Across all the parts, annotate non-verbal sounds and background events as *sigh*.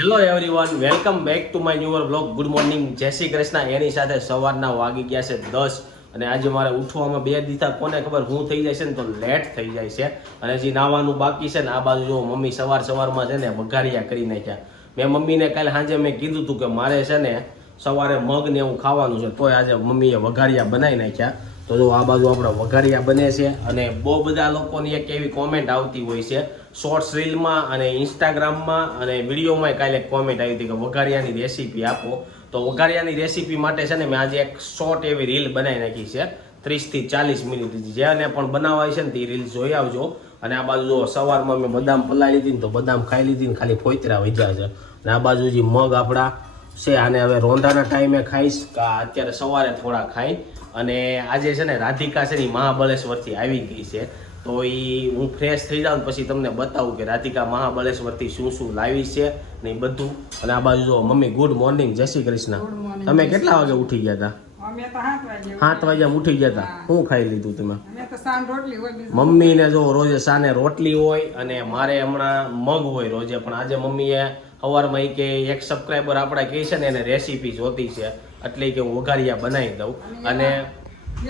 Hello everyone welcome back to my newer blog good morning Jai Shri Krishna. એની સાથે સવારના વાગી ગયા છે દસ અને આજે મારે ઉઠવામાં બે દીધા. કોને ખબર હું થઈ જાય છે ને તો લેટ થઈ જાય છે. અને હજી નાવાનું બાકી છે ને આ બાજુ જો મમ્મી સવાર સવારમાં છે ને વઘારિયા કરી નાખ્યા. મેં મમ્મીને કાલે સાંજે મેં કીધું હતું કે મારે છે ને સવારે મગ ને એવું ખાવાનું છે. તોય આજે મમ્મીએ વઘારિયા બનાવી નાખ્યા. તો જો આ બાજુ આપણા વઘારિયા બને છે અને બહુ બધા લોકોની એક એવી કોમેન્ટ આવતી હોય છે. શોર્ટ્સ રીલમાં અને ઇન્સ્ટાગ્રામમાં અને વિડીયોમાં કાલે એક કોમેન્ટ આવી હતી કે વઘારિયાની રેસીપી આપો. તો વઘારિયાની રેસીપી માટે છે ને મેં આજે એક શોર્ટ એવી રીલ બનાવી નાખી છે. ત્રીસથી ચાલીસ મિનિટ જેને પણ બનાવવા છે ને તે રીલ જોઈ આવજો. અને આ બાજુ જો સવારમાં મેં બદામ પલાળી લીધી ને તો બદામ ખાઈ લીધી ને ખાલી ફોતરા વધ્યા છે. અને આ બાજુ જે મગ આપણા છે, આને હવે રોંધાના ટાઈમે ખાઈશ. કે અત્યારે સવારે થોડા ખાઈ. અને આજે છે ને રાધિકા છે ને મહાબળેશ્વરથી આવી ગઈ છે. તો એ હું ફ્રેશ થઈ જાઉં પછી તમને બતાવું કે રાધિકા મહાબળેશ્વરથી શું શું લાવી છે ને બધું. અને આ બાજુ જો મમ્મી ગુડ મોર્નિંગ જય શ્રી કૃષ્ણ. તમે કેટલા વાગે ઉઠી ગયા હતા સાત વાગ્યા ઉઠી ગયા હતા શું ખાઈ લીધું તમે? મમ્મી મમ્મીને જો રોજે સાને રોટલી હોય અને મારે હમણાં મગ હોય રોજે. પણ આજે મમ્મીએ સવારમાં એ કે એક સબસ્ક્રાઈબર આપણા કહે છે ને એને રેસીપી જોતી છે. એટલે કે હું વઘારિયા બનાવી દઉં. અને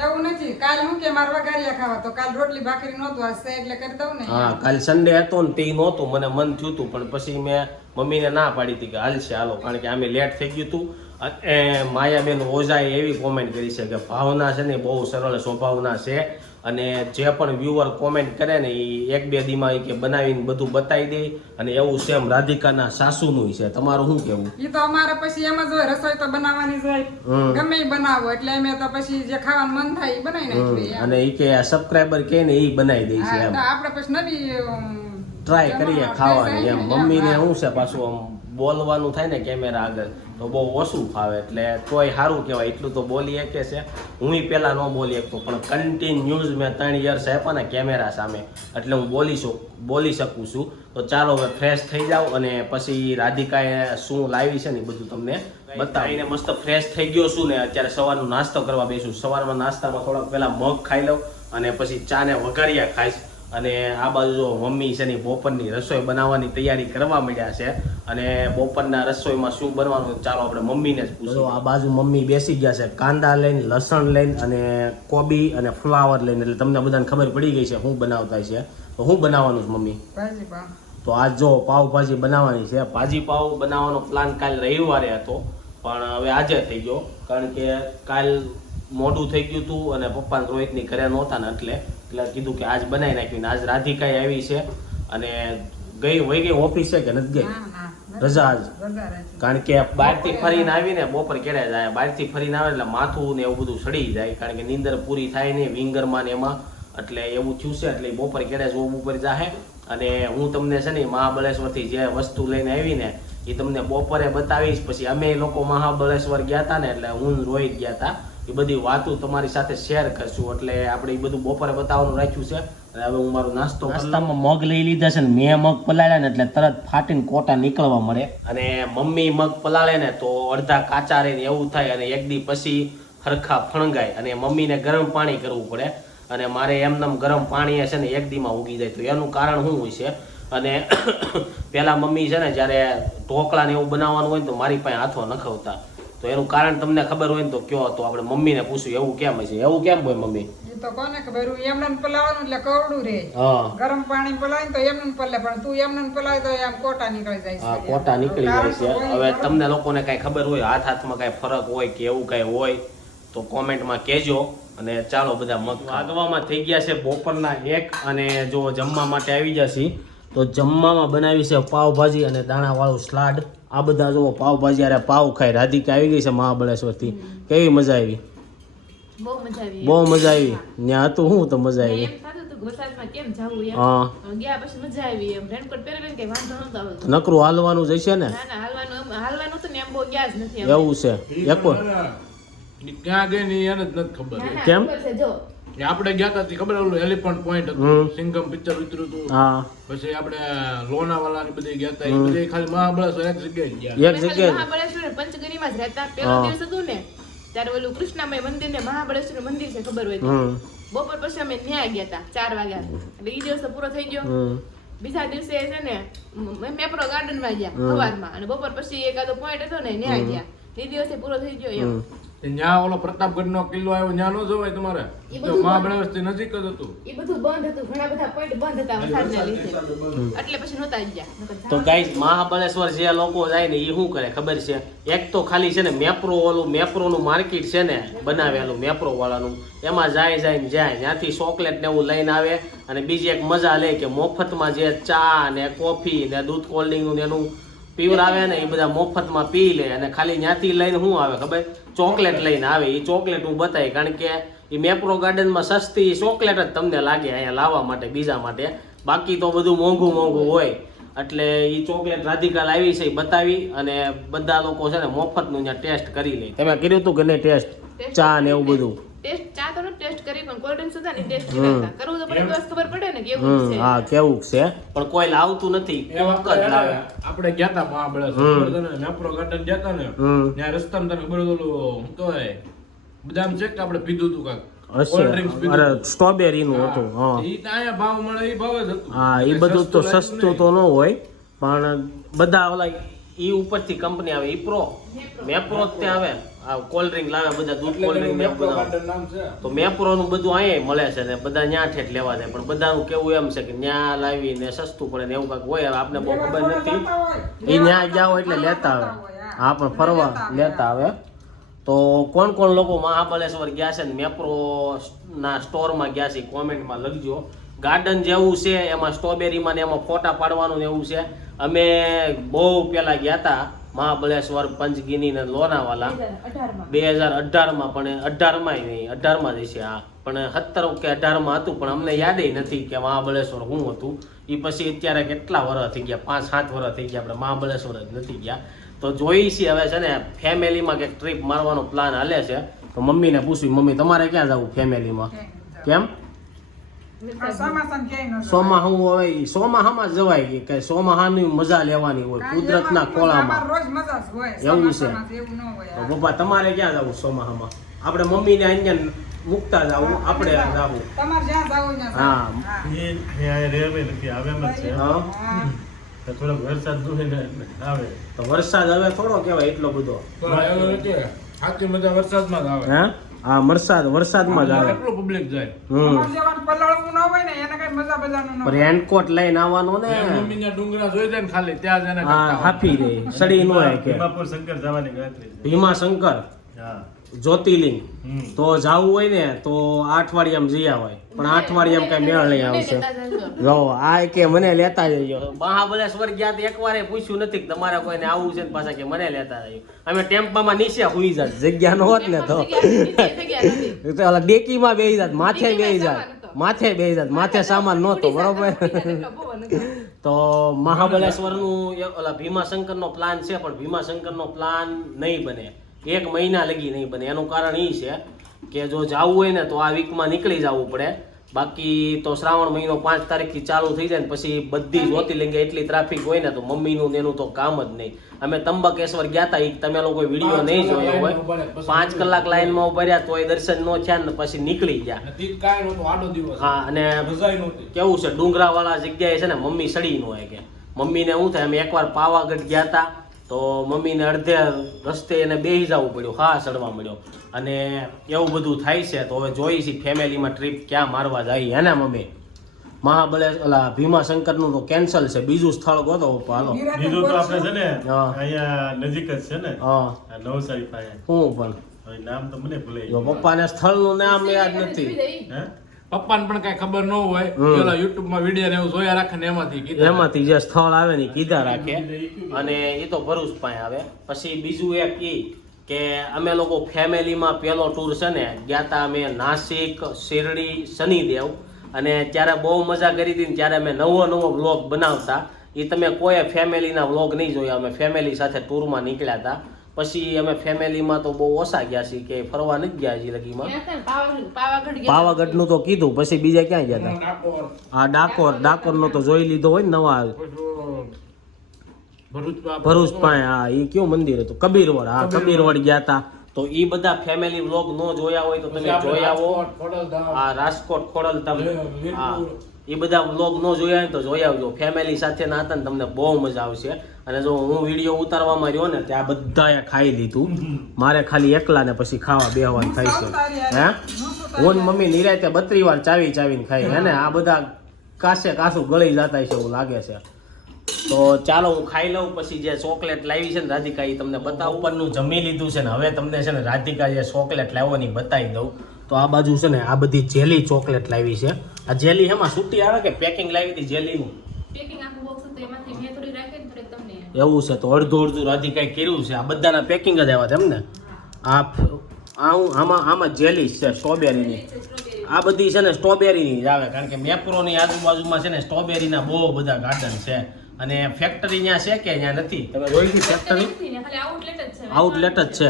એવું નથી. કાલ હું કે મારે વઘારિયા ખાવા? તો કાલ રોટલી ભાખરી નહોતું. આ એટલે કરી દઉં ને. હા કાલ સન્ડે હતો ને તે નહોતું. મને મન થયું હતું. પણ પછી મેં મમ્મીને ના પાડી હતી કે હાલશે હાલો. કારણ કે અમે લેટ થઈ ગયું હતું અને માયાબેન ઓઝાએ એવી કોમેન્ટ કરી છે કે ભાવના છે ને બહુ સરળ સ્વભાવના છે. અને જે પણ વ્યુઅર કોમેન્ટ કરે ને એ એક બે દીમાં કે બનાવીને બધું બતાવી દે. અને એવું સેમ રાધિકાના સાસુનું છે. તમારું શું કેવું? એ તો અમારે પછી એમ જ હોય રસોઈ તો બનાવવાની જ હોય. ગમે બનાવો એટલે અમે તો પછી જે ખાવાનું મન થાય એ બનાવી નાખીએ. અને એ કે સબસ્ક્રાઈબર કે ને એ બનાવી દે છે આપણે પછી નવી ટ્રાય કરીએ ખાવાની. એમ મમ્મીને શું છે પાછું આમ બોલવાનું થાય ને કેમેરા આગળ, તો બહુ ઓછું ફાવે. એટલે તોય સારું કહેવાય. એટલું તો બોલી શકે છે. હું પહેલાં ન બોલી શકતો, પણ કન્ટિન્યુઝ મેં ત્રણ યર્સ આપ્યા ને કેમેરા સામે. એટલે હું બોલી શકું બોલી શકું છું. તો ચાલો હવે ફ્રેશ થઈ જાઓ અને પછી રાધિકાએ શું લાવી છે ને બધું તમને બતાવીને મસ્ત ફ્રેશ થઈ ગયો છું ને અત્યારે સવારનો નાસ્તો કરવા બેસું સવારમાં નાસ્તામાં થોડાક પહેલાં મગ ખાઈ લઉં અને પછી ચાને વઘારિયા ખાઈશ. અને આ બાજુ જો મમ્મી છે ને બપોરની રસોઈ બનાવવાની તૈયારી કરવા માંડ્યા છે. અને બપોરના રસોઈમાં શું બનવાનું ચાલો આપણે મમ્મીને જ પૂછો આ બાજુ મમ્મી બેસી ગયા છે. કાંદા લઈને લસણ લઈને અને કોબી અને ફ્લાવર લઈને. એટલે તમને બધાને ખબર પડી ગઈ છે શું બનાવતા છે. તો હું બનાવવાનું છે મમ્મી? તો આજ જો પાવભાજી બનાવવાની છે. ભાજી પાવ બનાવવાનો પ્લાન કાલ રવિવારે હતો. પણ હવે આજે થઈ ગયો. કારણ કે કાલ મોડું થઈ ગયું હતું અને પપ્પા રોહિતની ઘરે નહોતા ને એટલે એટલે કીધું કે આજ બનાવી નાખ્યું આજ રાધિકાએ આવી છે અને ગઈ વહી ગઈ ઓફિસે કે નથી ગઈ? રજા આજ. કારણ કે બહારથી ફરીને આવીને બપોર કેળે જાય બહારથી ફરીને આવે એટલે માથું ને એવું બધું સડી જાય. કારણ કે નીંદર પૂરી થાય નહીં વિંગરમાં ને એમાં. એટલે એવું થયું છે એટલે બપોર કેળે જોબ ઉપર જાહે. અને હું તમને છે ને મહાબળેશ્વરથી જે વસ્તુ લઈને આવીને એ તમને બપોરે બતાવીશ. પછી અમે લોકો મહાબળેશ્વર ગયા હતા ને એટલે હું રોહિત ગયા હતા એ બધી વાતો તમારી સાથે શેર કરશું. એટલે આપણે એ બધું બપોરે બતાવવાનું રાખ્યું છે. અને હવે હું મારો નાસ્તો નાસ્તામાં મગ લઈ લીધા છે ને મેં મગ પલાળ્યા ને એટલે તરત ફાટીને કોટા નીકળવા મળે. અને મમ્મી મગ પલાળે ને તો અડધા કાચા રહીને એવું થાય અને એક દી પછી હરખા ફણગાય. અને મમ્મીને ગરમ પાણી કરવું પડે. અને મારે એમનેમ ગરમ પાણી છે ને એક દીમાં ઉગી જાય. તો એનું કારણ શું હોય છે? અને *coughs* પેલા મમ્મી છે ને જ્યારે ઢોકળા ને એવું બનાવવાનું હોય ને તો મારી પાસે હાથો નખવતા. તો એનું કારણ તમને ખબર હોય ને તો કયો તો આપણે મમ્મીને પૂછ્યું એવું કેમ હશે? એવું કેમ હોય મમ્મી? એ તો કોને ખબર? હું એમને પલાવવાનું એટલે કવડું રે. હા. ગરમ પાણી પલાવીને તો એમને ને પલે પણ તું એમને પલાવી તો એમ કોટા નીકળી જાય હા કોટા નીકળી જાય છે. હવે તમને લોકોને કાંઈ ખબર હોય હાથ હાથમાં કાંઈ ફરક હોય કે એવું કાંઈ હોય તો કોમેન્ટમાં કહેજો અને ચાલો બધા મગ વાગવામાં થઈ ગયા છે બપોરના એક અને જો જમવા માટે આવી જશે તો જમવામાં બનાવી છે પાવભાજી અને દાણાવાળું સ્લાડ. આ બધા જો પાવભાજી અરે પાવ ખાઈ રાધિકા આવી ગઈ છે મહાબળેશ્વરથી. કેવી મજા આવી? બહુ મજા આવી. બહુ મજા આવી. ત્યાં હતું શું તો મજા આવી. નકરું હાલવાનું જશે ને? ના ના હાલવાનું એમ- હાલવાનું હતું ને એમ બહુ ગયા જ નથી અમે. એવું છે. કેમ? આપણે ગયા હતા ખબર ઓલું એલિફન્ટ પોઈન્ટ હતું? સિંગમ પિક્ચર ઉતર્યું હતું હા. પછી આપણે લોનાવાલા ને બધે ગયા હતા એ બધે ખાલી મહાબળેશ્વર એક જગ્યાએ ગયા. એક જગ્યાએ. મહાબળેશ્વર ને પંચગનીમાં જ રહેતા. પેલો દિવસ હતું ને ત્યારે ઓલું કૃષ્ણમય મંદિર ને મહાબળેશ્વર મંદિર છે ખબર હોય તો. બપોર પછી અમે ન્યાય ગયા હતા ચાર વાગ્યા. એટલે એ દિવસ પૂરો થઈ ગયો. બીજા દિવસે છે ને મ- મેપ્રો ગાર્ડનમાં ગયા. સવારમાં અને બપોર પછી એકાદો પોઈન્ટ હતો ને ત્યાં ગયા. એ દિવસે પૂરો થઈ ગયો એમ. ત્યાં ઓલો પ્રતાપગઢ નો કિલ્લો આવ્યો ત્યાં નો જોવાય તમારે. એ તો બધું મહાબળેશ્વરથી નજીક જ હતું. એ બધું બંધ હતું ઘણા બધા પોઈન્ટ બંધ હતા વરસાદના લીધે. એટલે પછી નહોતા ગયા. તો ગાઈસ મહાબળેશ્વર જે લોકો જાય ને એ શું કરે ખબર છે? એક તો ખાલી છે ને મેપ્રો ઓલું મેપ્રોનું માર્કેટ છે ને બનાવેલું મેપ્રો વાળાનું. એમાં જાય જાય ને જાય. ત્યાંથી ચોકલેટ ને એવું લઈને આવે અને બીજી એક મજા લે કે મફતમાં જે ચા ને કોફી ને દૂધ કોલ્ડનું એનું પીવરાવે ને એ બધા મફતમાં પી લે અને ખાલી ત્યાંથી લઈને શું આવે ખબર? ચોકલેટ લઈને આવે એ ચોકલેટ હું બતાવી કારણ કે એ મેપ્રો ગાર્ડનમાં સસ્તી ચોકલેટ જ તમને લાગે અહીંયા લાવવા માટે બીજા માટે. બાકી તો બધું મોંઘું મોંઘું હોય. એટલે એ ચોકલેટ રાધિકા લાવી છે એ બતાવી અને બધા લોકો છે ને મફતનું ત્યાં ટેસ્ટ કરી લે. તમે કર્યું હતું કે નહીં ટેસ્ટ? ચા ને એવું બધું? ટેસ્ટ ચા તો ટેસ્ટ કરી પણ કોલ્ડ ડ્રિંક્સ હતા ને ટેસ્ટ હમ. કરવું તો પડે તો ખબર પડે ને કેવું છે. હા કેવું છે? પણ કોઈ લાવતું નથી આપણે ગયા તા મહાબળેશ્વર. ખબર મેપ્રો ગાર્ડન ગયા હતા ને ત્યાં રસ્તામાં તને ખબર ઓલું શું કહેવાય? બદામ છે કે આપણે પીધું હતું કાંક. અરે સ્ટ્રોબેરી નું હતું હા. તો ભાવ મળે એ ભાવ જ હતું. હા એ બધું તો સસ્તું તો ન હોય પણ બધા ઓલા એ ઉપરથી કંપની આવે ઈ પ્રો મેપ્રો ત્યાં આવે. આ કોલ્ડ ડ્રિંક લાવે બધા દૂધ કોલ્ડ ડ્રિંક બધા તો મેપ્રો નું બધું અહીંયા મળે છે ને બધા ન્યા ઠેઠ લેવા જાય. પણ બધાનું કેવું એમ છે કે ન્યા લાવી ને સસ્તું પડે ને એવું કાંઈક હોય આપને બહુ ખબર નથી. એ ન્યા જાઓ એટલે લેતા આવે. હા. પણ ફરવા લેતા આવે. તો કોણ કોણ લોકો મહાબળેશ્વર ગયા છે ને મેપ્રો ના સ્ટોરમાં ગયા છે કોમેન્ટમાં લખજો. ગાર્ડન જેવું છે એમાં સ્ટ્રોબેરીમાં ને એમાં ફોટા પાડવાનું ને એવું છે. અમે બહુ પહેલાં ગયા હતા મહાબળેશ્વર પંચગીની ને લોનાવાલા. બે હજાર અઢારમાં. પણ અઢારમાં નહીં અઢારમાં જ છે આ. પણ સત્તર કે અઢારમાં હતું પણ અમને યાદ નથી કે મહાબળેશ્વર શું હતું. એ પછી અત્યારે કેટલા વર્ષ થઈ ગયા? પાંચ સાત વર્ષ થઈ ગયા આપણે મહાબળેશ્વર જ નથી ગયા. તો જોઈ છીએ હવે છે ને ફેમિલીમાં કંઈક ટ્રીપ મારવાનો પ્લાન હાલે છે. તો મમ્મીને પૂછ્યું મમ્મી તમારે ક્યાં જવું ફેમિલીમાં કેમ? સોમાહુ હવે ઈ સોમાહામાં જ જવાય. કે સોમાહાની મજા લેવાની હોય કુદરતના મજા જ હોય એવું છે. તો એવું ન હોય તો પપ્પા તમારે ક્યાં જવું સોમાહામાં આપણે મમ્મીને અહીંયા મૂકતા જવું આપણે જવું. હા. જાવું. હા. નથી આવે હા. હા. થોડોક વરસાદ આવે. તો વરસાદ હવે થોડો કેવાય એટલો બધો. સાચી મજા વરસાદમાં જ આવે. હે? હા વરસાદ વરસાદમાં જ આવે. કેટલું પબ્લિક જાય. હમ. પલાળવું ના હોય ને એને કઈ મજા બજારનું ન રેનકોટ લઈને આવવાનો ને. મમ્મીના ડુંગરા જોઈ જાય ને ખાલી ત્યાં જ એને હા હાફી રે સડી નો હોય કે. ભીમાપુર શંકર જવાની ગણતરી ભીમા શંકર હા. જ્યોતિર્લિંગ. તો જાવું હોય ને તો અઠવાડિયામાં જઈ હોય પણ અઠવાડિયામાં કઈ મેળ નહીં આવશે. જો આ કે મને લેતા જજો. મહાબલેશ્વર ગયા તો એકવાર પૂછ્યું નથી કે તમારે કોઈને આવવું છે ને પાછા કે મને લેતા જજો. અમે ટેમ્પામાં નીચે હુઈ જાત. જગ્યા ન હોત ને તો. ઓલા *laughs* ડેકીમાં બેહી જાત માથે બેહી જાત. માથે બેહી જાત માથે સામાન નહોતો બરોબર. *laughs* તો મહાબલેશ્વરનું ઓલા ભીમાશંકરનો પ્લાન છે પણ ભીમાશંકરનો પ્લાન નહીં બને. એક મહિના લગી નહીં બને. એનું કારણ એ છે કે જો જવું હોય ને તો આ વીકમાં નીકળી જવું પડે. બાકી તો શ્રાવણ મહિનો પાંચ તારીખથી ચાલુ થઈ જાય ને પછી બધી જ્યોતિર્લિંગે એટલી ટ્રાફિક હોય ને તો મમ્મીનું એનું તો કામ જ નહીં. અમે તંબકેશ્વર ગયા હતા એ તમે લોકો વીડિયો નહીં જોયો હોય. પાંચ કલાક લાઈનમાં ઊભા રહ્યા તોય દર્શન નો થયા ને પછી નીકળી ગયા. હા અને કેવું છે ડુંગરા વાળા જગ્યાએ છે ને મમ્મી સડી નો હોય કે. મમ્મીને શું થાય અમે એકવાર પાવાગઢ ગયા હતા તો મમ્મીને અડધે રસ્તે એને બેસી જવું પડ્યું હા ચડવા મળ્યો. અને એવું બધું થાય છે તો હવે જોઈ છે ફેમિલીમાં ટ્રીપ ક્યાં મારવા જાય હે ને મમ્મી? મહાબળેશ ઓલા ભીમાશંકરનું તો કેન્સલ છે બીજું સ્થળ ગોતો પપ્પા હાલો. બીજું તો આપણે છે. ને હા. અહીંયા નજીક જ છે ને હા. નવસારી પાસે. હું પણ. નામ તો મને ભૂલાઈ જો ગયું. પપ્પાને સ્થળનું નામ યાદ નથી. હે? પપ્પાને પણ કઈ ખબર ન હોય. પેલા યુટ્યુબ યુટ્યુબમાં વીડિયો એવું જોયા રાખે ને એમાંથી કીધા એમાંથી જે સ્થળ આવે ને કીધા રાખે. અને એ તો ભરૂચ પાસે આવે. પછી બીજું એક એ કે અમે લોકો ફેમિલીમાં પહેલો ટૂર છે ને ગયા તા અમે નાસિક શિરડી શનિદેવ. અને ત્યારે બહુ મજા કરી હતી ત્યારે અમે નવો નવો વ્લોગ બનાવતા. એ તમે કોઈ ફેમિલીના વ્લોગ નહીં જોયા અમે ફેમિલી સાથે ટૂરમાં નીકળ્યા હતા પછી અમે ફેમિલીમાં તો બહુ ઓછા ગયા છીએ કે ફરવા નથી ગયા પાવાગઢ પાવાગઢનું તો કીધું પછી બીજા ક્યાં ગયા હતા ડાકોર, ડાકોર ડાકોરનો તો જોઈ લીધો હોય ને નવા. ભરૂચ પાસે હા એ કયું મંદિર હતું? કબીરવડ હા કબીરવડ. ગયા હતા તો એ બધા ફેમિલી વ્લોગ નો જોયા હોય તો તમે જોઈ આવો આ રાજકોટ ખોડલધામ. હા એ બધા વ્લોગ નો જોયા હોય તો જોઈ આવજો. ફેમિલી સાથે ના હતા ને તમને બહુ મજા આવશે. અને જો હું વીડિયો ઉતારવામાં રહ્યો ને ત્યાં બધાએ ખાઈ લીધું. મારે ખાલી એકલા ને પછી ખાવા બેહવાનું થાય છે. હે? હું મમ્મી મમ્મી નિરાયતે બત્રી વાર ચાવી ચાવીને ખાઈ હે ને? આ બધા કાસે કાસું ગળી જતા છે એવું લાગે છે. તો ચાલો હું ખાઈ લઉં પછી જે ચોકલેટ લાવી છે ને રાધિકા એ તમને બતાવું. ઉપરનું જમી લીધું છે ને હવે તમને છે ને રાધિકા જે ચોકલેટ લાવવાની બતાવી દઉં. તો આ બાજુ છે ને આ બધી જેલી ચોકલેટ લાવી છે. આ જેલી એમાં છૂટી આવે કે પેકિંગ લાવી હતી જેલીનું? પેકિંગ આખું બોક્સ હતું એમાંથી મેં થોડી રાખી ને થોડીક તમને એવું છે તો અડધું અડધું રાધિકાએ કર્યું છે. આ બધાના પેકિંગ જ આવ્યા છે એમ ને? આ હું આમાં આમાં જેલી છે સ્ટ્રોબેરીની. આ બધી છે ને સ્ટ્રોબેરીની જ આવે કારણ કે મેપ્રોની આજુબાજુમાં છે ને સ્ટ્રોબેરીના બહુ બધા ગાર્ડન છે. અને ફેક્ટરી ત્યાં છે કે ત્યાં નથી? તમે જોઈ ફેક્ટરી નથી આઉટલેટ જ છે.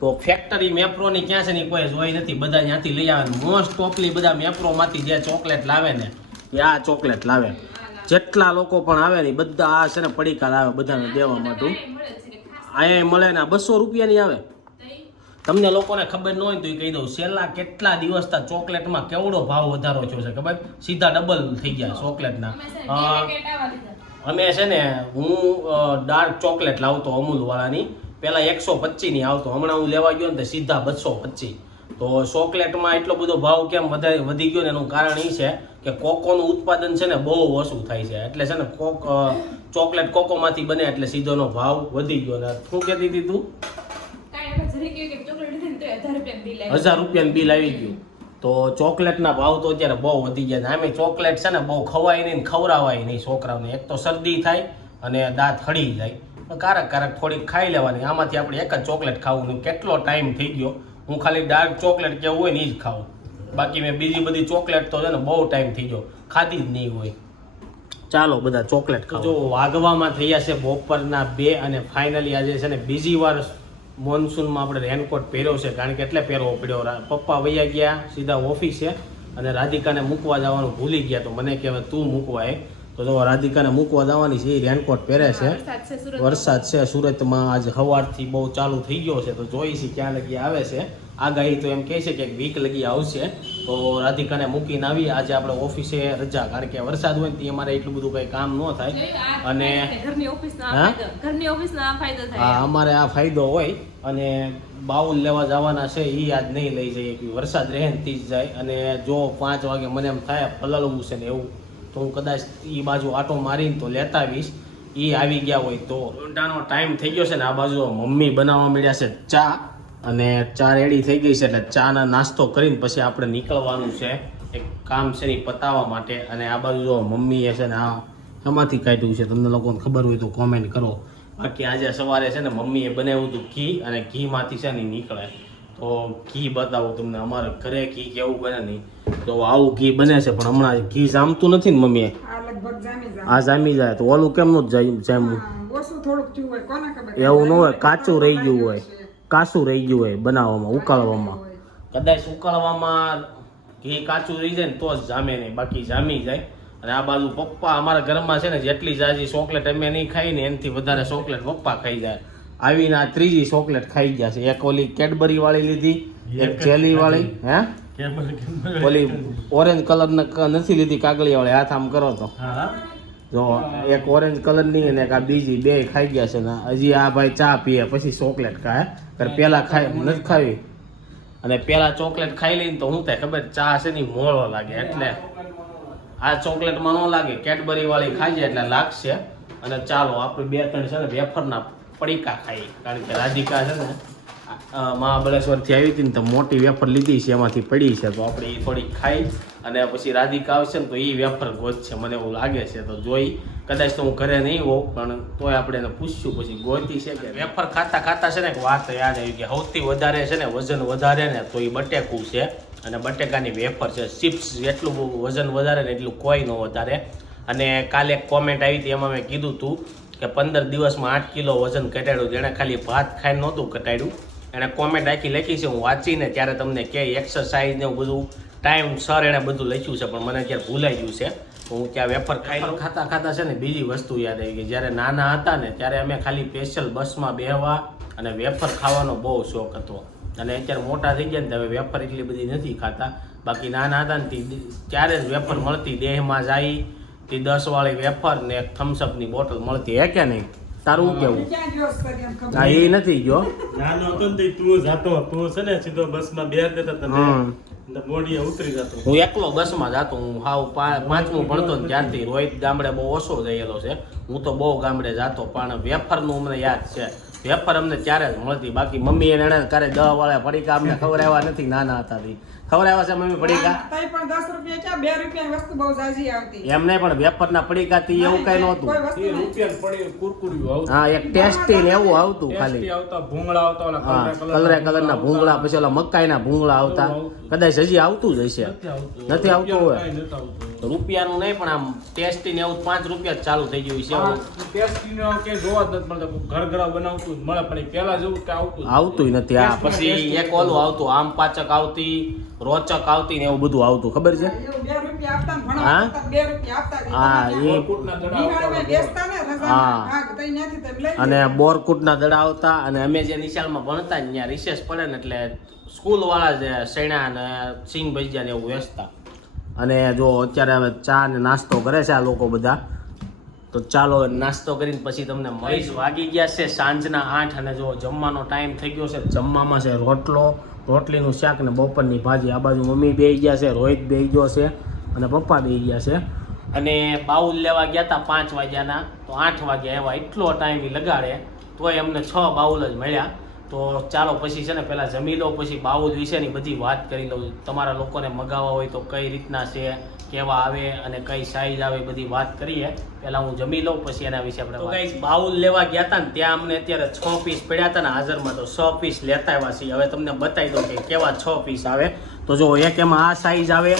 તો ફેક્ટરી મેપ્રોની ક્યાં છે ને કોઈ જોઈ નથી. બધા ત્યાંથી લઈ આવે મોસ્ટ ઓફલી બધા મેપ્રોમાંથી જે ચોકલેટ લાવે ને એ આ ચોકલેટ લાવે. જેટલા લોકો પણ આવે ને બધા આ છે ને પડીકા લાવે બધાને દેવા માટે. અહીંયા મળે ને બસો રૂપિયાની આવે. તમને લોકોને ખબર ન હોય તો એ કહી દઉં છેલ્લા કેટલા દિવસ તા ચોકલેટમાં કેવડો ભાવ વધારો થયો છે ખબર? સીધા ડબલ થઈ ગયા ચોકલેટના અમે છે ને હું ડાર્ક ચોકલેટ લાવતો અમૂલવાળાની. પહેલાં એકસો પચીસની આવતો. હમણાં હું લેવા ગયો ને તો સીધા બસો પચીસ તો ચોકલેટમાં એટલો બધો ભાવ કેમ વધારે વધી ગયો ને એનું કારણ એ છે કે કોકોનું ઉત્પાદન છે ને બહુ ઓછું થાય છે. એટલે છે ને કોક ચોકલેટ કોકોમાંથી બને એટલે સીધોનો ભાવ વધી ગયો. ને શું કહેતી હતી તું? હજાર રૂપિયાનું બિલ આવી ગયું. તો ચોકલેટના ભાવ તો અત્યારે બહુ વધી ગયા છે. આમે ચોકલેટ છે ને બહુ ખવાય નહીં ખવરાવાય નહીં છોકરાઓને. એક તો શરદી થાય અને દાંત હળી જાય. કારક કારક થોડીક ખાઈ લેવાની. આમાંથી આપણે એક જ ચોકલેટ ખાવું કેટલો ટાઈમ થઈ ગયો? હું ખાલી ડાર્ક ચોકલેટ કેવું હોય ને એ જ ખાઉં. બાકી મેં બીજી બધી ચોકલેટ તો છે ને બહુ ટાઈમ થઈ ગયો. ખાધી જ નહીં હોય. ચાલો બધા ચોકલેટ ખાઓ. જો વાગવામાં થયા છે બપોરના બે અને ફાઇનલી આજે છે ને બીજી વાર મોન્સૂનમાં આપણે રેનકોટ પહેર્યો છે કારણ કે એટલે પહેરવો પડ્યો. પપ્પા વૈયા ગયા સીધા ઓફિસે અને રાધિકાને મૂકવા જવાનું ભૂલી ગયા. તો મને કહેવાય તું મૂકવા એ. તો જો રાધિકાને મૂકવા જવાની છે એ રેનકોટ પહેરે છે. વરસાદ છે સુરતમાં? આજ સવારથી બહુ ચાલુ થઈ ગયો છે. તો જોઈશી ક્યાં લગી આવે છે. આગાહી તો એમ કહે છે કે એક વીક લગી આવશે. તો રાધિકાને મૂકીને આવી. આજે આપણે ઓફિસે રજા કારણ કે વરસાદ હોય ને તે અમારે એટલું બધું કંઈ કામ ન થાય. અને હા? અમારે આ ફાયદો હોય અને બાઉલ લેવા જવાના છે એ આજ નહીં લઈ જઈએ કે વરસાદ રહે ને તી જ જાય. અને જો પાંચ વાગે મને એમ થાય પલળવું છે ને એવું તો હું કદાચ એ બાજુ આટો મારીને તો લેતા આવીશ. એ આવી ગયા હોય તો. ટાઈમ થઈ ગયો છે ને આ બાજુ મમ્મી બનાવવા મળ્યા છે ચા. અને ચા રેડી થઈ ગઈ છે એટલે ચાના નાસ્તો કરીને પછી આપણે નીકળવાનું છે. એક કામ છે ને પતાવવા માટે અને આ બાજુ જો મમ્મીએ છે ને આ એમાંથી કાઢ્યું છે. તમને લોકોને ખબર હોય તો કોમેન્ટ કરો. બાકી આજે સવારે છે ને મમ્મીએ બનાવ્યું હતું ઘી અને ઘીમાંથી છે ને નીકળે. તો ઘી બતાવું તમને અમારે ઘરે ઘી કેવું બને નહીં. તો આવું ઘી બને છે પણ હમણાં ઘી જામતું નથી ને મમ્મીએ? આ જામી જાય. તો ઓલું કેમનું જામ્યું? એવું ન હોય કાચું રહી ગયું હોય. કાચું રહી ગયું હોય બનાવવામાં ઉકાળવામાં. કદાચ ઉકાળવામાં ઘી કાચું રહી જાય ને તો જ જામે નહીં બાકી જામી જાય. અને આ બાજુ પપ્પા અમારા ઘરમાં છે ને જેટલી જાજી ચોકલેટ અમે નહીં ખાઈ ને એનાથી વધારે ચોકલેટ પપ્પા ખાઈ જાય. આવીને આ ત્રીજી ચોકલેટ ખાઈ ગયા છે. એક ઓલી કેડબરી વાળી લીધી એક જેલી વાળી હે? ઓલી ઓરેન્જ કલર નથી લીધી કાગળિયા વાળી હાથ આમ કરો તો. હા. જો એક ઓરેન્જ કલરની અને આ બીજી બે ખાઈ ગયા છે ને, હજી આ ભાઈ ચા પીએ, પછી ચોકલેટ ખાય કારણ પેલા ખાય નથી ખાવી. અને પેલા ચોકલેટ ખાઈ લઈને તો હું થાય, ખબર? ચા છે ને મોળો લાગે, એટલે આ ચોકલેટમાં ન લાગે કેડબરી વાળી ખાઈએ એટલે લાગશે. અને ચાલો, આપણે બે ત્રણ છે ને વેફરના પડીકા ખાઈએ, કારણ કે રાધિકા છે ને અ, મહાબળેશ્વરથી આવી હતી ને તો મોટી વેફર લીધી છે એમાંથી પડી છે. તો આપણે એ થોડી ખાઈ અને પછી રાધિકા આવશે ને તો એ વેફર ગોતશે મને એવું લાગે છે. તો જોઈ કદાચ તો હું ઘરે નહીં હોઉં પણ તોય આપણે એને પૂછશું પછી ગોતી છે કે વેફર ખાતા ખાતા છે ને એક વાત યાદ આવી કે સૌથી વધારે છે ને વજન વધારે ને તો એ બટેકું છે. અને બટેકાની વેફર છે. ચિપ્સ જેટલું વજન વધારે ને એટલું કોઈ ન વધારે. અને કાલે એક કોમેન્ટ આવી હતી એમાં મેં કીધું હતું કે પંદર દિવસમાં આઠ કિલો વજન ઘટાડ્યું. જેણે ખાલી ભાત ખાઈને નહોતું ઘટાડ્યું. એણે કોમેન્ટ આખી લખી છે, હું વાંચીને ત્યારે તમને કે એક્સરસાઇઝ ને બધું ટાઈમ સર એણે બધું લખ્યું છે, પણ મને અત્યારે ભૂલાઈ ગયું છે. હું ત્યાં વેફર ખાઈ ખાતા ખાતા છે ને બીજી વસ્તુ યાદ આવી ગઈ. જ્યારે નાના હતા ને, ત્યારે અમે ખાલી સ્પેશિયલ બસમાં બેહવા અને વેફર ખાવાનો બહુ શોખ હતો. અને અત્યારે મોટા થઈ ગયા ને હવે વેફર એટલી બધી નથી ખાતા. બાકી નાના હતા ને ત્યારે જ વેફર મળતી, દેહમાં જાય તે દસ વાળી વેફર ને એક થમ્સઅપની બોટલ મળતી. હે કે નહીં? તારું શું કેવું? હા એ નથી ગયો? નાનો હતો ને તું જાતો તું છે ને સીધો બસમાં બેર દેતા તને હમ. ઉતરી જતો. હું એકલો બસમાં જાતો હું હાવ પાંચમું ભણતો ને ત્યારથી રોહિત ગામડે બહુ ઓછો જયેલો છે. હું તો બહુ ગામડે જાતો પણ વેફરનું મને યાદ છે. વેફર અમને ત્યારે જ મળતી. બાકી મમ્મી એને એને કરે દહ વાળા પડીકા અમને ખવડાવ્યા નથી નાના હતા થી ખબર આવ્યા છે મમ્મી પડીકા પણ દસ રૂપિયા ક્યાં બે રૂપિયા વસ્તુ બહુ ઝાઝી આવતી. એમ નહીં પણ વેફરના પડીકા થી એવું કઈ નહોતું. હા એક ટેસ્ટી ને એવું આવતું ખાલી. આવતા ભૂંગળા આવતા કલરે કલર ના ભૂંગળા પછી ઓલા મકાઈના ભૂંગળા આવતા. કદાચ હજી આવતું જ હશે. નથી આવતું. નથી રૂપિયાનું નહીં પણ આમ ટેસ્ટી ને એવું પાંચ રૂપિયા જ ચાલુ થઈ ગયું છે. ટેસ્ટી કે જોવા જ નથી મળતા. ઘર ઘર બનાવતું જ. મળે પણ એ પહેલા જેવું કે આવતું આવતું નથી. આ પછી એક ઓલું આવતું આમ પાચક આવતી રોચક આવતી ને એવું બધું આવતું. ખબર છે? એવું બે રૂપિયા આપતા ને હા? હા, એ- હા. અને બોરકૂટના દડા આવતા અને અમે જે નિશાળમાં ભણતા ને ત્યાં રિસેસ પડે ને એટલે સ્કૂલ વાળા જે સૈણા ને સિંગ ભજીયા ને એવું વેચતા. અને જો અત્યારે હવે ચા ને નાસ્તો કરે છે આ લોકો બધા તો ચાલો નાસ્તો કરીને પછી તમને મળીશ વાગી ગયા છે સાંજના આઠ અને જો જમવાનો ટાઈમ થઈ ગયો છે, જમવામાં છે રોટલો, રોટલીનું શાક ને બપોરની ભાજી. આ બાજુ મમ્મી બે ગયા છે, રોહિત બે ગયો છે અને પપ્પા બે ગયા છે. અને બાઉલ લેવા ગયા હતા પાંચ વાગ્યાના, તો આઠ વાગ્યા એવા એટલો ટાઈમ લગાડે, તોય અમને છ બાઉલ જ મળ્યા. તો ચાલો પછી છે ને પહેલાં જમી લો, પછી બાઉલ વિશેની બધી વાત કરી લઉં. તમારા લોકોને મગાવવા હોય તો કઈ રીતના છે કેવા આવે અને કઈ સાઈઝ આવે બધી વાત કરીએ. પહેલાં હું જમી લઉં પછી એના વિશે આપણે ગાઈસ બાઉલ લેવા ગયા હતા ને ત્યાં અમને અત્યારે છ પીસ પડ્યા હતા ને હાજરમાં તો છ પીસ લેતા આવ્યા છીએ. હવે તમને બતાવી દઉં કે કેવા છ પીસ આવે. તો જો એક એમાં આ સાઈઝ આવે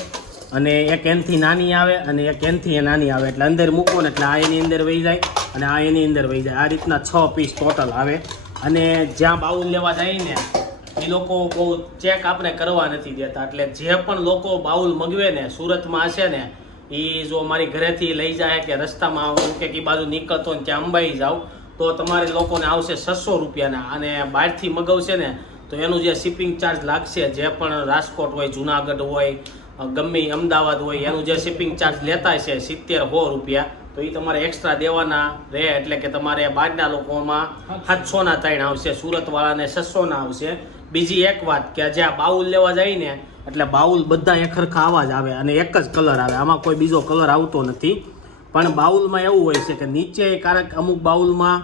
અને એક એનથી નાની આવે અને એક એનથી એ નાની આવે. એટલે અંદર મૂકો ને એટલે આ એની અંદર વહી જાય અને આ એની અંદર વહી જાય. આ રીતના છ પીસ ટોટલ આવે. અને જ્યાં બાઉલ લેવા જાય ને એ લોકો બહુ ચેક આપણે કરવા નથી દેતા. એટલે જે પણ લોકો બાઉલ મગવે ને, સુરતમાં હશે ને, એ જો મારી ઘરેથી લઈ જાય કે રસ્તામાં હું કે બાજુ નીકળતો ને ત્યાં અંબાઈ જાઉં, તો તમારે લોકોને આવશે છસો રૂપિયાના અને બહારથી મગાવશે ને, તો એનું જે શિપિંગ ચાર્જ લાગશે, જે પણ રાજકોટ હોય, જુનાગઢ હોય, ગમે અમદાવાદ હોય, એનું જે શિપિંગ ચાર્જ લેતા છે સિત્તેર સો રૂપિયા. તો એ તમારે એક્સ્ટ્રા દેવાના રહે એટલે કે તમારે બહારના લોકોમાં સાતસોના ત્રણ આવશે સુરતવાળાને છસોના આવશે. બીજી એક વાત કે જ્યાં બાઉલ લેવા જાય ને એટલે બાઉલ બધા એકરખા આવા જ આવે અને એક જ કલર આવે. આમાં કોઈ બીજો કલર આવતો નથી. પણ બાઉલમાં એવું હોય છે કે નીચે ક્યારેક અમુક બાઉલમાં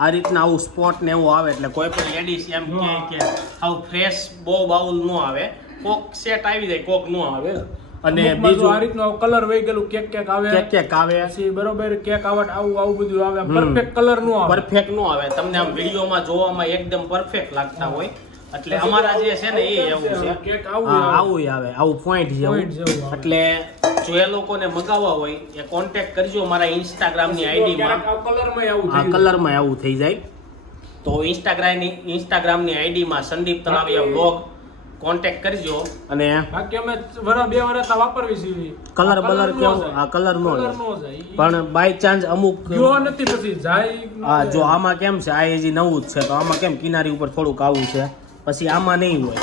આ રીતના આવું સ્પોટ ને એવું આવે એટલે કોઈ પણ લેડીઝ એમ કે આવું ફ્રેશ બહુ બાઉલ ન આવે. કોક સેટ આવી જાય કોક ન આવે. અને બીજું આ રીતનો કલર વહી ગયેલું કેક કેક આવે. કેક કેક આવે. પછી બરોબર કેક આવટ આવું આવું બધું આવે. પરફેક્ટ કલરનું આવે. પરફેક્ટ નો આવે. તમને આમ વિડીયોમાં જોવામાં એકદમ પરફેક્ટ લાગતા હોય. એટલે અમારા જે છે ને એ એવું છે. કેક આવું આવે. આવું આવે. પોઈન્ટ જેવું. એટલે જો એ લોકોને મગાવવા હોય એ કોન્ટેક્ટ કરજો મારા ઇન્સ્ટાગ્રામની આઈડીમાં આઈડી કલરમાં આવું આ. કલરમાં આવું થઈ જાય. તો ઇન્સ્ટાગ્રામની ઇન્સ્ટાગ્રામની આઈડીમાં સંદીપ તળાવિયા વ્લોગ કોન્ટેક્ટ કરજો. અને બાકી અમે વરા બે વરા તા વાપરવી છે. કલર બલર કેવો આ કલર નો પણ બાય ચાન્સ અમુક ગયો નથી પછી જાય હા જો આમાં કેમ છે? આ હજી નવું જ છે. તો આમાં કેમ કિનારી ઉપર થોડુંક આવું છે? પછી આમાં નહીં હોય.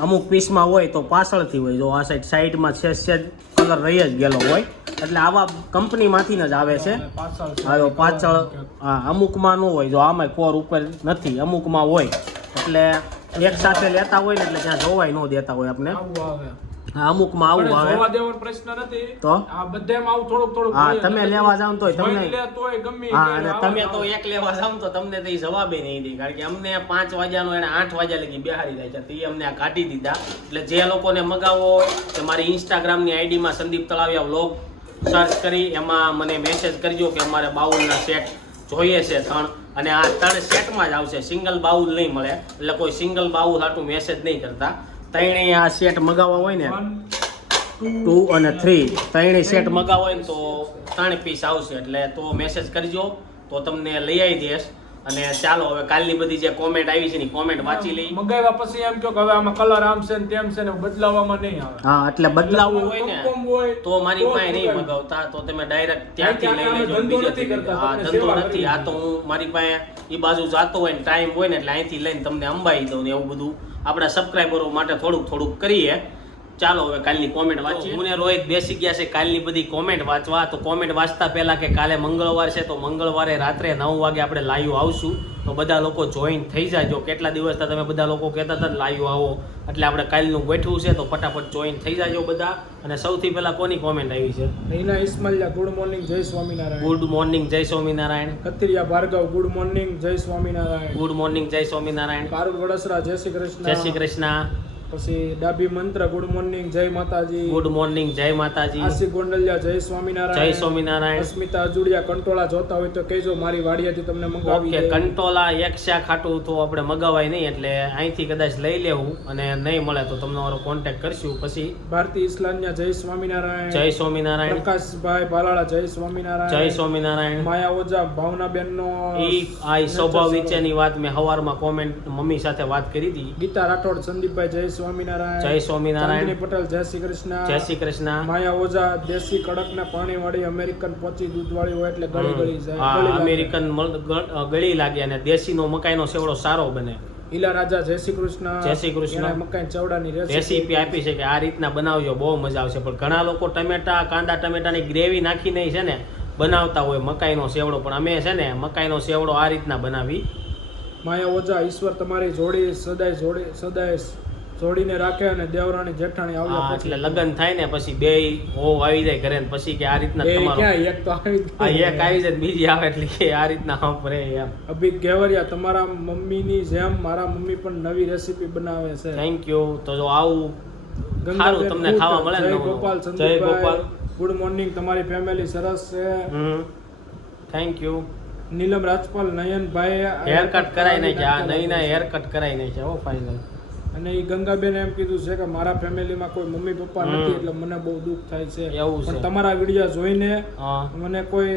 અમુક પીસમાં હોય તો પાછળથી હોય. જો આ સાઈડ સાઈડમાં છે છે કલર રહી જ ગયેલો હોય. એટલે આવા કંપનીમાંથી જ આવે છે. હવે હા પાછળ હા અમુકમાં ન હોય. જો આમાં કોર ઉપર નથી. અમુકમાં હોય. એટલે એક સાથે લેતા હોય ને એટલે ત્યાં જોવાય ન દેતા હોય આપણે અમુકમાં આવું આવે. જોવા પ્રશ્ન નથી. તો? આ બધામાં આવું થોડુંક થોડુંક હા તમે લેવા જાવ તો તમને તોય ગમે હા અને તમે તો. એક લેવા જાવ તો તમને તો જવાબ નહીં દે કારણ કે અમને પાંચ વાગ્યાનો એને આઠ વાગ્યા લગી બેહારી જાય છે તો અમને આ કાઢી દીધા. એટલે જે લોકોને મગાવો હોય કે મારી ઇન્સ્ટાગ્રામની આઈડીમાં સંદીપ તળાવિયા વ્લોગ સર્ચ કરી એમાં મને મેસેજ કરજો કે અમારે બાઉલના સેટ જોઈએ છે ત્રણ અને આ ત્રણ સેટમાં જ આવશે. સિંગલ બાઉલ નહીં મળે. એટલે કોઈ સિંગલ બાઉલ હાટું મેસેજ નહીં કરતા. ત્રણે આ સેટ મગાવવા હોય ને ટુ અને થ્રી ત્રણેય સેટ મગાવો હોય ને તો ત્રણ પીસ આવશે. એટલે તો મેસેજ કરજો. તો તમને લઈ આવી દઈશ અને ચાલો હવે કાલની બધી જે કોમેન્ટ આવી છે ને કોમેન્ટ વાંચી લઈ મંગાવ્યા પછી એમ કહો કે હવે આમાં કલર આમ છે ને તેમ છે ને બદલાવવામાં નહીં આવે. હા એટલે બદલાવવું હોય ને તો મારી પાસે નહીં મગાવી. મગાવતા તો તમે ડાયરેક્ટ ત્યાંથી લઈ લેજો ધંધો નથી લઈ કરતા, હા ધંધો નથી આ તો હું મારી પાસે એ બાજુ જાતો હોય ને ટાઈમ હોય ને એટલે અહીંથી લઈને તમને અંબાઈ દઉં ને એવું બધું. આપણા સબસ્ક્રાઈબરો માટે થોડુંક થોડુંક કરીએ. ચાલો હવે કાલની કોમેન્ટ વાંચી હું રોહિત બેસી ગયા છે કાલની બધી કોમેન્ટ વાંચવા. તો કોમેન્ટ વાંચતા પહેલા કે કાલે મંગળવાર છે તો મંગળવારે રાત્રે નવ વાગે આપણે લાઈવ આવશું. તો બધા લોકો જોઈન થઈ જાજો. કેટલા દિવસથી તમે બધા લોકો કહેતા હતા લાઈવ આવો. એટલે આપણે કાલનું ગોઠવું છે તો ફટાફટ જોઈન થઈ જાજો બધા. અને સૌથી પહેલા કોની કોમેન્ટ આવી છે? રીના ઇસ્માલિયા ગુડ મોર્નિંગ જય સ્વામિનારાયણ. ગુડ મોર્નિંગ જય સ્વામિનારાયણ. કતરિયા ભાર્ગવ ગુડ મોર્નિંગ જય સ્વામિનારાયણ. ગુડ મોર્નિંગ જય સ્વામિનારાયણ. પારુલ વડસરા જય શ્રી જય શ્રી કૃષ્ણ કૃષ્ણ. પછી ડાબી મંત્ર ગુડ મોર્નિંગ જય માતાજી. ગુડ મોર્નિંગ જય માતાજી. આશી ગોંડલિયા જય જય સ્વામિનારાયણ. સ્વામિનારાયણ અસ્મિતા અજુડિયા કંટોળા જોતા હોય તો કહેજો મારી વાડિયાથી તમને મંગાવી ઓકે કંટોળા એક શાક ખાટું તો આપણે મગાવાય નહીં એટલે અહીંથી કદાચ લઈ લેવું અને નહીં મળે તો તમને મારો કોન્ટેક્ટ કરશું. પછી ભારતી ઇસ્લામિયા જય સ્વામિનારાયણ. જય સ્વામિનારાયણ. પ્રકાશભાઈ બાલાળા જય સ્વામિનારાયણ. જય સ્વામિનારાયણ. માયા ઓજા ભાવનાબેન નો ઈ આ સ્વભાવ વિશેની વાત મેં સવારમાં કોમેન્ટ મમ્મી સાથે વાત કરી હતી. ગીતા રાઠોડ સંદીપભાઈ જય સ્વામિનારાયણ જય સ્વામિનારાયણ. પટેલ જય શ્રી કૃષ્ણ. જય શ્રી કૃષ્ણ. માયા ઓઝા દેશી કડક પાણી વાળી અમેરિકન પોચી દૂધ વાળી હોય એટલે ગળી ગળી જાય. અમેરિકન ગળી લાગે અને દેશીનો મકાઈનો સેવડો સારો બને. ઈલા રાજા જય શ્રી કૃષ્ણ. જય શ્રી કૃષ્ણ. મકાઈ ચવડાની રેસીપી આપી છે કે આ રીતના બનાવજો બહુ મજા આવશે. પણ ઘણા લોકો ટમેટા કાંદા ટમેટાની ગ્રેવી નાખીને છે ને બનાવતા હોય મકાઈનો સેવડો પણ અમે છે ને મકાઈનો સેવડો આ રીતના બનાવી. માયા ઓજા ઈશ્વર તમારી જોડી સદાય જોડી સદાય જોડીને રાખે અને દેવરાણી જેઠાણી આવ્યા એટલે લગ્ન થાય ને પછી બે હોવ આવી જાય ઘરે પછી કે આ રીતના એક તો આવી આ એક આવી જાય બીજી આવે એટલે કે આ રીતના વાપરે એમ. અભિક ગેવરિયા તમારા મમ્મીની જેમ મારા મમ્મી પણ નવી રેસીપી બનાવે છે. થેન્ક યુ તો જો આવું સારું તમને ખાવા મળે જય. ગોપાલ જય ગોપાલ. ગુડ મોર્નિંગ તમારી ફેમિલી સરસ છે. Thank you Neelam Rajpal Nayanbhai hair cut કરાઈ નાખ્યા. આ નહીં ના હેર કટ કરાઈ નાખ્યા હો ફાઇનલ અને એ ગંગાબેન એમ કીધું છે કે મારા ફેમિલીમાં કોઈ મમ્મી પપ્પા નથી એટલે મને બહુ દુઃખ થાય છે. એવું છે. પણ તમારા વીડિયો જોઈને મને કોઈ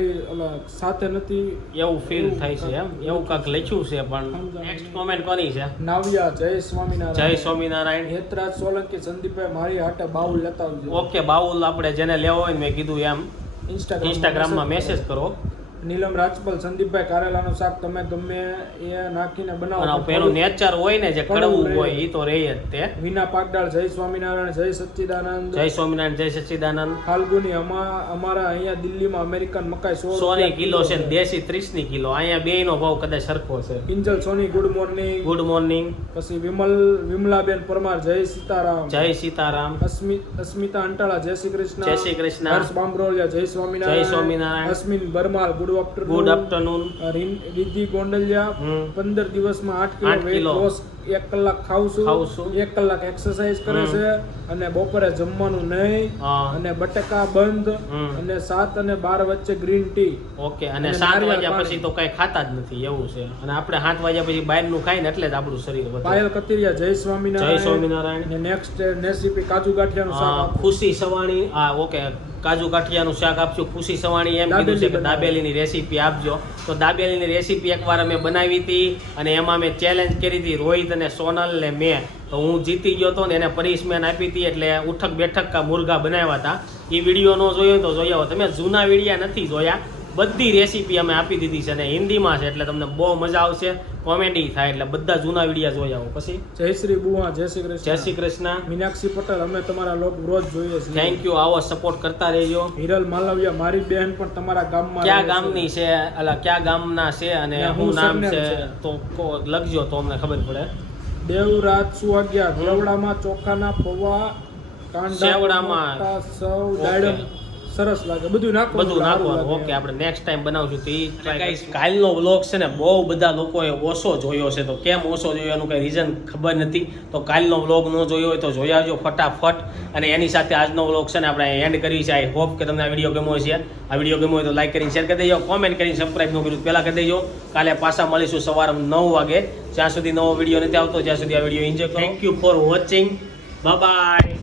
સાથે નથી. એવું ફીલ થાય છે એમ? એવું કાંક લખ્યું છે પણ. નેક્સ્ટ કોમેન્ટ કોની છે? નાવિયા જય જય સ્વામિનારાયણ. સ્વામિનારાયણ હેતરાજ સોલંકી સંદીપભાઈ મારી હાટે બાઉલ લેતા આવજો. ઓકે બાઉલ આપણે જેને લેવો હોય મેં કીધું એમ. ઇન્સ્ટાગ્રામ ઇન્સ્ટાગ્રામમાં મેસેજ કરો. નીલમ રાજપાલ સંદીપભાઈ કારેલાનું શાક તમે ગમે એ નાખીને બનાવો. પેલું નેચર હોય ને જે કડવું હોય એ તો રહે જ તે. વિના પાકડાળ જય સ્વામિનારાયણ જય સચ્ચિદાનંદ. જય સ્વામિનારાયણ જય સચ્ચિદાનંદ. ફાલ્ગુની અમા અમારા અહીંયા દિલ્હીમાં અમેરિકન મકાઈ સો સો ની કિલો છે દેશી ત્રીસની કિલો. અહીંયા બે નો ભાવ કદાચ સરખો છે. Pinjal Soni good morning good morning પછી વિમલ વિમલાબેન પરમાર જય સીતારામ. જય સીતારામ. અસ્મિ અસ્મિતા અંટાળા જય શ્રી કૃષ્ણ. જય શ્રી કૃષ્ણ. હર્ષ બામરોલિયા જય સ્વામિનારાયણ જય Swaminarayan. Asmin Barmal good afternoon good afternoon Riddhi Gondaliya પંદર દિવસમાં આઠ કિલો વેટ લોસ એક કલાક ખાઉં છું. એક કલાક એક્સરસાઇઝ કરે છે અને બપોરે જમવાનું નહીં અને બટેકા બંધ અને સાત અને બાર વચ્ચે ગ્રીન ટી ઓકે અને સાત વાગ્યા પછી તો કઈ ખાતા જ નથી એવું છે. અને આપણે સાત વાગ્યા પછી બહારનું ખાય ને એટલે જ આપણું શરીર પાયલ કતિરિયા જય જય સ્વામિનારાયણ. સ્વામિનારાયણ નેક્સ્ટ રેસીપી કાજુ ગાંઠિયાનું શાક ખુશી સવાણી આ ઓકે કાજુ કાઠિયાનું શાક આપશું. ખુશી સવાણી એમ કીધું છે કે દાબેલી દાબેલીની રેસીપી આપજો. તો દાબેલીની રેસીપી એકવાર અમે બનાવી હતી અને એમાં મેં ચેલેન્જ કરી હતી રોહિત અને સોનલ ને મેં, તો હું જીતી ગયો હતો ને એને પનિશમેન્ટ આપી હતી એટલે ઉઠક બેઠક કા મુર્ગા બનાવ્યા હતા. એ વીડિયો ન જોયો તો જોયા હોય તમે જૂના વિડીયા નથી જોયા. બધી રેસીપી અમે આપી દીધી છે અને હિન્દીમાં છે એટલે તમને બહુ મજા આવશે. કોમેડી થાય એટલે બધા જૂના વિડીયા જોઈ આવો. પછી? જય શ્રી બુવા જય શ્રી કૃષ્ણ. જય શ્રી કૃષ્ણ. મીનાક્ષી પટેલ અમે તમારા લોક રોજ જોઈએ છીએ. થેન્ક યુ આવો સપોર્ટ કરતા રહેજો. હિરલ માલવિયા મારી બહેન પણ તમારા ગામમાં ક્યાં. ગામની છે? અલા કયા ગામના છે અને શું નામ છે? તો લખજો તો અમને ખબર પડે. દેવરાજ સુવાગ્યા દેવડામાં ચોખાના પૌવા કાંડા સેવડામાં. સૌ ઓકે. સરસ લાગે. બધું નાખો બધું નાખવાનું. ઓકે આપણે નેક્સ્ટ ટાઈમ બનાવશું તો એ કરીશું. કાલનો વ્લોગ છે ને બહુ બધા લોકોએ ઓછો જોયો છે. તો કેમ ઓછો જોયો એનું કઈ રીઝન ખબર નથી. તો કાલનો વ્લોગ ન જોયો હોય તો જોઈ આવજો ફટાફટ. અને એની સાથે આજનો વ્લોગ છે ને આપણે એન્ડ કરી છે. આઈ હોપ કે તમને આ વીડિયો ગમ્યો છે આ વીડિયો ગમ્યો હોય તો લાઈક કરીને શેર કરી દેજો. કોમેન્ટ કરીને સબસ્ક્રાઈબ ન કર્યું પહેલાં કરી દેજો. કાલે પાછા મળીશું સવારે નવ વાગે. જ્યાં સુધી નવો વીડિયો નથી આવતો જ્યાં સુધી આ video enjoy thank you for watching bye